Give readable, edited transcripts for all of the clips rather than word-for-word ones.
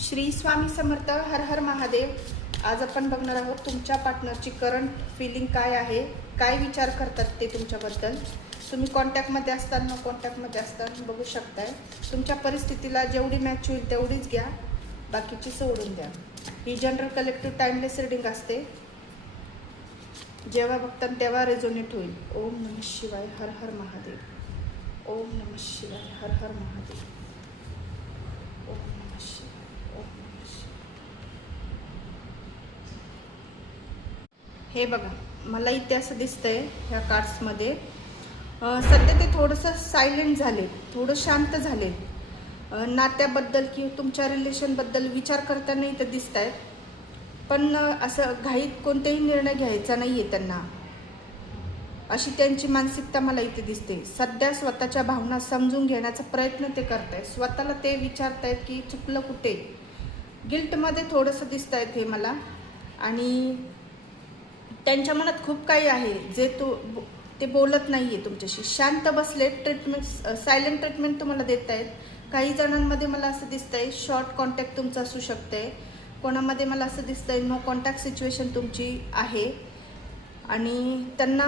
श्री स्वामी समर्थ. हर हर महादेव. आज आपण बघणार आहोत तुमच्या पार्टनरची करंट फिलिंग काय आहे, काय विचार करतात ते तुमच्याबद्दल. तुम्ही कॉन्टॅक्टमध्ये असताल, न कॉन्टॅक्टमध्ये असताल बघू शकताय. तुमच्या परिस्थितीला जेवढी मॅच होईल तेवढीच घ्या, बाकीची सोडून द्या. ही जनरल कलेक्टिव्ह टाइमलेस रीडिंग असते. जेव्हा बघताना तेव्हा रेझोनेट होईल. ओम नमः शिवाय. हर हर महादेव. ओम नमः शिवाय. हर हर महादेव. ओम नमः शिवाय. ओम नमः शिवाय. हे बघा, मला इथे असं दिसतंय ह्या कार्ड्समध्ये. सध्या ते थोडंसं सायलेंट झाले, थोडं शांत झाले. नात्याबद्दल किंवा तुमच्या रिलेशनबद्दल विचार करताना इथं दिसत आहेत. पण असं घाईत कोणतेही निर्णय घ्यायचा नाही आहे त्यांना, अशी त्यांची मानसिकता मला इथे दिसते. सध्या स्वतःच्या भावना समजून घेण्याचा प्रयत्न ते करत आहेत. स्वतःला ते विचारत आहेत की चुकलं कुठे. गिल्टमध्ये थोडंसं दिसत आहेत हे मला. आणि त्यांच्या मनात खूप काही आहे जे ते बोलत नाही आहे तुमच्याशी. शांत बसले, ट्रीटमेंट, सायलेंट ट्रीटमेंट तुम्हाला देत आहेत. काही जणांमध्ये मला असं दिसतंय शॉर्ट कॉन्टॅक्ट तुमचं असू शकते. कोणामध्ये मला असं दिसतंय नो कॉन्टॅक्ट सिच्युएशन तुमची आहे. आणि त्यांना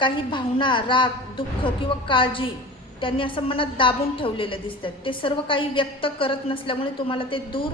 काही भावना, राग, दुःख किंवा काळजी त्यांनी असं मनात दाबून ठेवलेलं दिसतात. ते सर्व काही व्यक्त करत नसल्यामुळे तुम्हाला ते दूर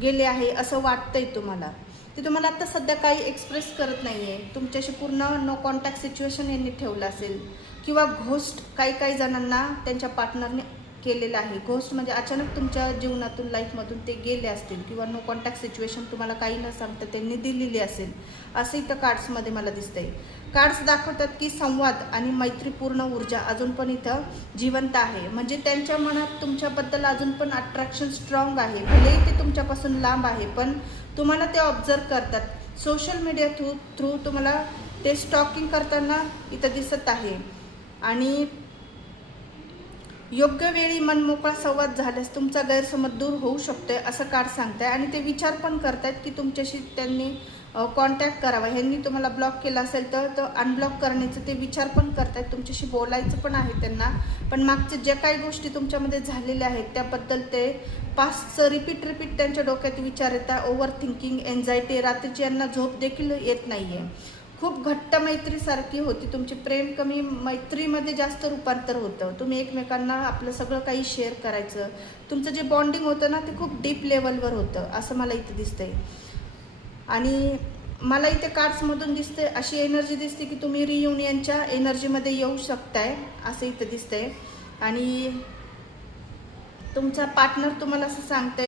गेले आहे असं वाटतंय तुम्हाला. ते तुम्हाला आता सध्या काही एक्सप्रेस करत नाही आहे. तुमच्याशी पूर्ण नो कॉन्टॅक्ट सिच्युएशन यांनी ठेवलं असेल. किंवा घोस्ट काही जणांना त्यांच्या पार्टनरने केलेलं आहे. घोस्ट म्हणजे अचानक तुमच्या जीवनातून, लाईफमधून ते गेले असतील. किंवा नो कॉन्टॅक्ट सिच्युएशन तुम्हाला काही न सांगता त्यांनी दिलेली असेल, असं इथं कार्ड्समध्ये मला दिसतंय. कार्ड्स दाखवतात की संवाद आणि मैत्रीपूर्ण ऊर्जा अजून पण इथं जिवंत आहे. म्हणजे त्यांच्या मनात तुमच्याबद्दल अजून पण अट्रॅक्शन स्ट्रॉंग आहे. भलेही ते तुमच्यापासून लांब आहे, पण तुम्हाला ते ऑब्झर्व करतात. सोशल मीडिया थ्रू तुम्हाला ते स्टॉकिंग करताना इथं दिसत आहे. आणि योग्य वेळी मनमोकळा संवाद झाल्यास तुमचा गैरसमज दूर होऊ शकतोय असं कार्ड सांगताय. आणि ते विचार पण करतायत की तुमच्याशी त्यांनी कॉन्टॅक्ट करावा. ह्यांनी तुम्हाला ब्लॉक केला असेल तर अनब्लॉक करण्याचं ते विचार पण करतायत. तुमच्याशी बोलायचं पण आहे त्यांना. पण मागच्या ज्या काही गोष्टी तुमच्यामध्ये झालेल्या आहेत त्याबद्दल ते पास्टचं रिपीट त्यांच्या डोक्यात विचार येतात. ओव्हर थिंकिंग, एन्झायटी, रात्रीची यांना झोप देखील येत नाही आहे. खूप घट्ट मैत्रीसारखी होती तुमची. प्रेम कमी, मैत्रीमध्ये जास्त रूपांतर होतं. तुम्ही एकमेकांना आपलं सगळं काही शेअर करायचं. तुमचं जे बॉन्डिंग होतं ना ते खूप डीप लेवलवर होतं असं मला इथं दिसतंय. आणि मला इथे कार्ड्समधून दिसते अशी एनर्जी दिसते की तुम्ही रियुनियनच्या एनर्जीमध्ये येऊ शकताय असं इथं दिसतंय. आणि तुमचा पार्टनर तुम्हाला असं सांगताय